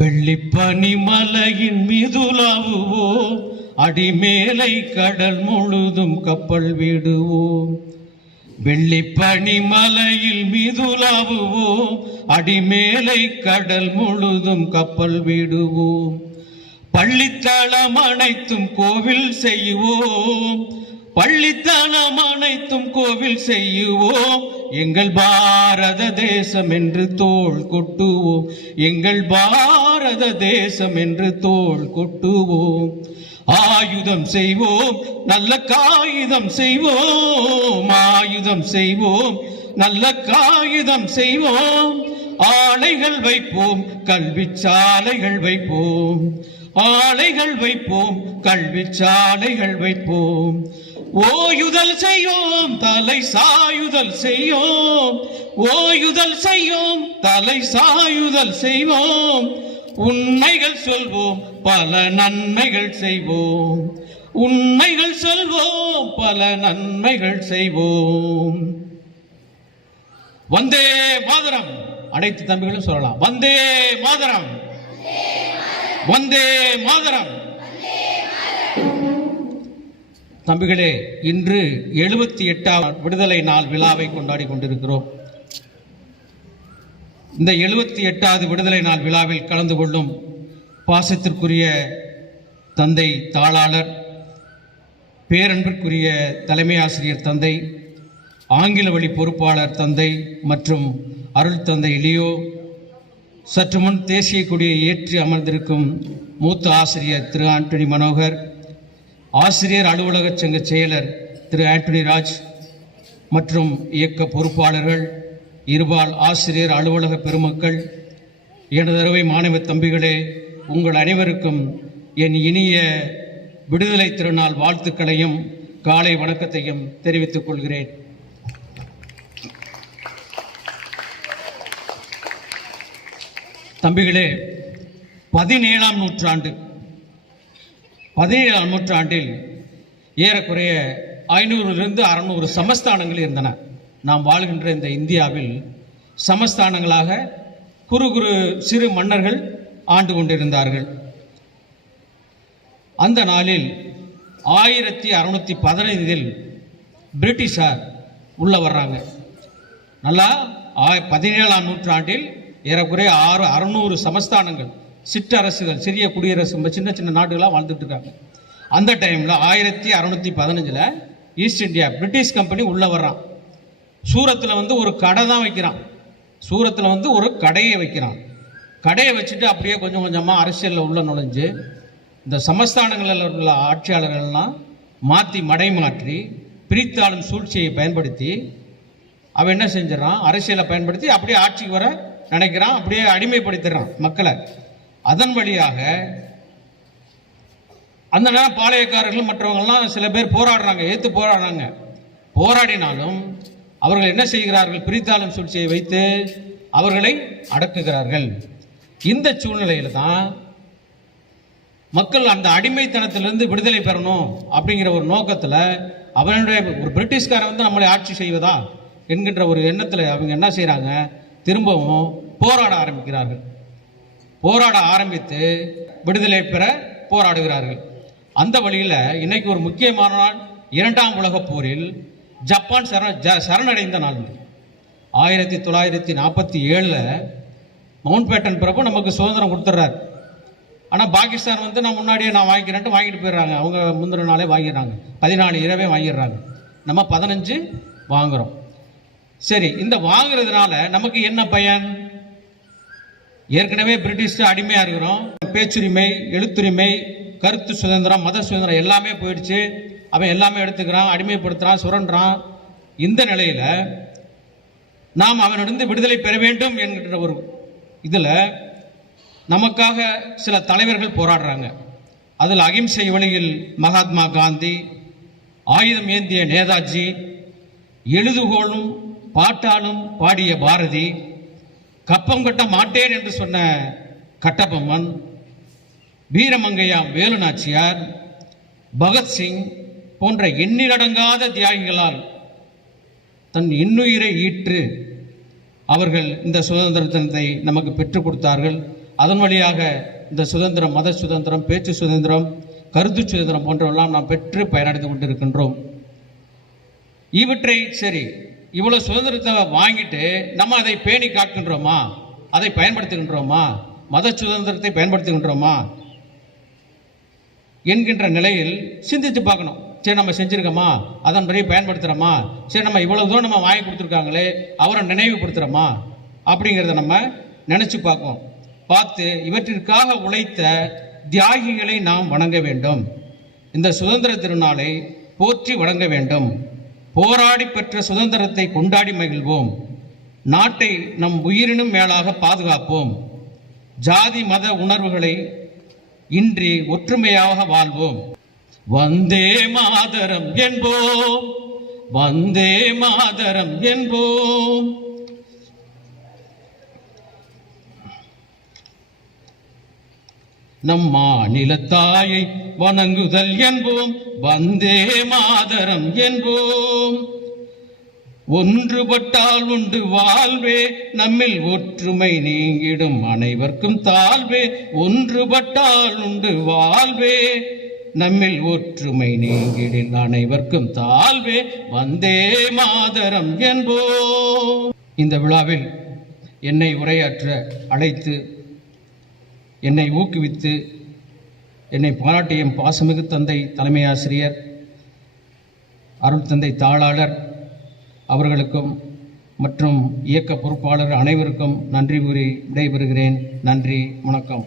வெள்ளி பனிமலையின் மீதுலாவுவோம் அடிமேலை கடல் முழுதும் கப்பல் விடுவோம் வெள்ளி பனிமலையில் மீதுலாவுவோம் அடிமேலை கடல் முழுதும் கப்பல் விடுவோம் பள்ளித்தளம் அனைத்தும் கோவில் செய்வோம். பள்ளித்தனம் அனைத்தும் கோவில் செய்யுவோம். எங்கள் பாரத தேசம் என்று தோள் கொட்டுவோம். எங்கள் பாரத தேசம் என்று தோள் கொட்டுவோம். ஆயுதம் செய்வோம் நல்ல காகிதம் செய்வோம். ஆயுதம் செய்வோம் நல்ல காகிதம் செய்வோம். ஆலைகள் வைப்போம் கல்வி சாலைகள் வைப்போம். ஆலைகள் வைப்போம் கல்வி சாலைகள் வைப்போம். ஓயுதல் செய்யோம் தலை சாயுதல் செய்யோம். ஓயுதல் செய்யோம் தலை சாயுதல் செய்வோம். உண்மைகள் சொல்வோம் பல நன்மைகள் செய்வோம். உண்மைகள் சொல்வோம் பல நன்மைகள் செய்வோம். வந்தே மாதரம். அனைத்து தம்பிகளும் சொல்லலாம். வந்தே மாதரம். வந்தே மாதரம். தம்பிகளே இன்று எழுபத்தி எட்டாம் விடுதலை நாள் விழாவை கொண்டாடி கொண்டிருக்கிறோம். இந்த எழுபத்தி எட்டாவது விடுதலை நாள் விழாவில் கலந்து கொள்ளும் பாசத்திற்குரிய தந்தை தாளாளர் பேரன்பிற்குரிய தலைமை ஆசிரியர் தந்தை ஆங்கில வழி பொறுப்பாளர் தந்தை மற்றும் அருள் தந்தை லியோ சற்று முன் தேசிய கொடியை ஏற்றி அமர்ந்திருக்கும் மூத்த ஆசிரியர் திரு ஆண்டனி மனோகர் ஆசிரியர் அலுவலக சங்க செயலர் திரு ஆண்டனி ராஜ் மற்றும் இயக்க பொறுப்பாளர்கள் இருபால் ஆசிரியர் அலுவலக பெருமக்கள் எனதருவை மாணவ தம்பிகளே உங்கள் அனைவருக்கும் என் இனிய விடுதலை திருநாள் வாழ்த்துக்களையும் காலை வணக்கத்தையும் தெரிவித்துக் கொள்கிறேன். தம்பிகளே பதினேழாம் நூற்றாண்டு பதினேழாம் நூற்றாண்டில் ஏறக்குறைய ஐநூறுலிருந்து அறநூறு சமஸ்தானங்கள் இருந்தன. நாம் வாழ்கின்ற இந்த இந்தியாவில் சமஸ்தானங்களாக குறு குறு சிறு மன்னர்கள் ஆண்டு கொண்டிருந்தார்கள். அந்த நாளில் ஆயிரத்தி அறுநூத்தி பதினைந்தில் பிரிட்டிஷார் உள்ள வர்றாங்க. நல்லா ஆ- பதினேழாம் நூற்றாண்டில் ஏறக்குறைய ஆறு அறுநூறு சமஸ்தானங்கள் சிற்றரசுகள் சிறிய குடியரசு சின்ன சின்ன நாடுகளாக வாழ்ந்துட்டு இருக்காங்க. அந்த டைமில் ஆயிரத்தி அறுநூத்தி பதினஞ்சில் ஈஸ்ட் இந்தியா பிரிட்டிஷ் கம்பெனி உள்ளே வர்றான். சூரத்தில் வந்து ஒரு கடை தான் வைக்கிறான். சூரத்தில் வந்து ஒரு கடையை வைக்கிறான். கடையை வச்சுட்டு அப்படியே கொஞ்சம் கொஞ்சமாக அரசியலில் உள்ள நுழைஞ்சு இந்த சமஸ்தானங்களில் உள்ள ஆட்சியாளர்கள்லாம் மாற்றி மடை மாற்றி பிரித்தாளும் சூழ்ச்சியை பயன்படுத்தி அவன் என்ன செஞ்சிடறான்? அரசியலை பயன்படுத்தி அப்படியே ஆட்சிக்கு வர நினைக்கிறான். அப்படியே அடிமைப்படுத்திடுறான் மக்களை. அதன் வழியாக அந்த நேரம் பாளையக்காரர்கள் மற்றவங்கள்லாம் சில பேர் போராடுறாங்க ஏத்து போராடுறாங்க. போராடினாலும் அவர்கள் என்ன செய்கிறார்கள்? பிரித்தாளும் சூழ்ச்சியை வைத்து அவர்களை அடக்குகிறார்கள். இந்த சூழ்நிலையில தான் மக்கள் அந்த அடிமைத்தனத்திலிருந்து விடுதலை பெறணும் அப்படிங்கிற ஒரு நோக்கத்தில் அவனுடைய ஒரு பிரிட்டிஷ்காரன் வந்து நம்மளை ஆட்சி செய்வதா என்கின்ற ஒரு எண்ணத்தில் அவங்க என்ன செய்கிறாங்க திரும்பவும் போராட ஆரம்பிக்கிறார்கள். போராட ஆரம்பித்து விடுதலை பெற போராடுகிறார்கள். அந்த வழியில் இன்னைக்கு ஒரு முக்கியமான நாள் இரண்டாம் உலகப் போரில் ஜப்பான் சரண ஜ- சரணடைந்த நாள். ஆயிரத்தி தொள்ளாயிரத்தி நாற்பத்தி ஏழில் மவுண்ட் பேட்டன் பிரபு நமக்கு சுதந்திரம் கொடுத்துட்றாரு. ஆனால் பாகிஸ்தான் வந்து நான் முன்னாடியே நான் வாங்கிக்கிறேன்ட்டு வாங்கிட்டு போயிடுறாங்க. அவங்க முந்தின நாளே வாங்கிடுறாங்க. பதினாலு இரவே வாங்கிடுறாங்க. நம்ம பதினஞ்சு வாங்குகிறோம் சரி இந்த வாங்குறதுனால நமக்கு என்ன பயன்? ஏற்கனவே பிரிட்டிஷ் அடிமையாக இருக்கிறோம். பேச்சுரிமை எழுத்துரிமை கருத்து சுதந்திரம் மத சுதந்திரம் எல்லாமே போயிடுச்சு. அவன் எல்லாமே எடுத்துக்கிறான் அடிமைப்படுத்துறான் சுரண்டுறான். இந்த நிலையில நாம் அவனிடந்து விடுதலை பெற வேண்டும் என்கிற ஒரு இதில் நமக்காக சில தலைவர்கள் போராடுறாங்க. அதில் அகிம்சை வழியில் மகாத்மா காந்தி ஆயுதம் ஏந்திய நேதாஜி எழுதுகோளும் பாட்டாலும் பாடிய பாரதி கப்பம் கட்ட மாட்டேன் என்று சொன்ன கட்டபொம்மன் வீரமங்கையா வேலுநாச்சியார் பகத்சிங் போன்ற எண்ணிலடங்காத தியாகிகளால் தன் இன்னுயிரை ஈற்று அவர்கள் இந்த சுதந்திர தினத்தை நமக்கு பெற்றுக் கொடுத்தார்கள். அதன் வழியாக இந்த சுதந்திரம் மத சுதந்திரம் பேச்சு சுதந்திரம் கருத்து சுதந்திரம் போன்றவெல்லாம் நாம் பெற்று பயனடைந்து கொண்டிருக்கின்றோம். இவற்றை சரி இவ்வளவு சுதந்திரத்தை வாங்கிட்டு நம்ம அதை பேணி காக்கின்றோமா? அதை பயன்படுத்துகின்றோமா? மத சுதந்திரத்தை பயன்படுத்துகின்றோமா? என்கின்ற நிலையில் சிந்தித்து பார்க்கணும். சரி நம்ம செஞ்சிருக்கோமா? அதன்படி பயன்படுத்துகிறோமா சரி நம்ம இவ்வளவு தூரம் நம்ம வாங்கி கொடுத்துருக்காங்களே அவரை நினைவுபடுத்துகிறோமா அப்படிங்கிறத நம்ம நினச்சி பார்ப்போம் பார்த்து இவற்றிற்காக உழைத்த தியாகிகளை நாம் வணங்க வேண்டும். இந்த சுதந்திர திருநாளை போற்றி வணங்க வேண்டும். போராடி பெற்ற சுதந்திரத்தை கொண்டாடி மகிழ்வோம். நாட்டை நம் உயிரினும் மேலாக பாதுகாப்போம். ஜாதி மத உணர்வுகளை இன்றி ஒற்றுமையாக வாழ்வோம். வந்தே மாதரம் என்போம். வந்தே மாதரம் என்போம். நம் மாநிலத்தாயை வணங்குதல் என்போம். வந்தே மாதரம் என்போம். ஒன்றுபட்டால் உண்டு வாழ்வே நம்மில் ஒற்றுமை நீங்கிடும் அனைவர்க்கும் தாழ்வே. ஒன்றுபட்டால் உண்டு வாழ்வே நம்மில் ஒற்றுமை நீங்கிடில் அனைவர்க்கும் தாழ்வே. வந்தே மாதரம் என்போம். இந்த விழாவில் என்னை உரையாற்ற அழைத்து என்னை ஊக்குவித்து என்னை பாராட்டிய என் பாசமிகு தந்தை தலைமை ஆசிரியர் அருள் தந்தை தாளாளர் அவர்களுக்கும் மற்றும் இயக்க பொறுப்பாளர் அனைவருக்கும் நன்றி கூறி விடைபெறுகிறேன். நன்றி வணக்கம்.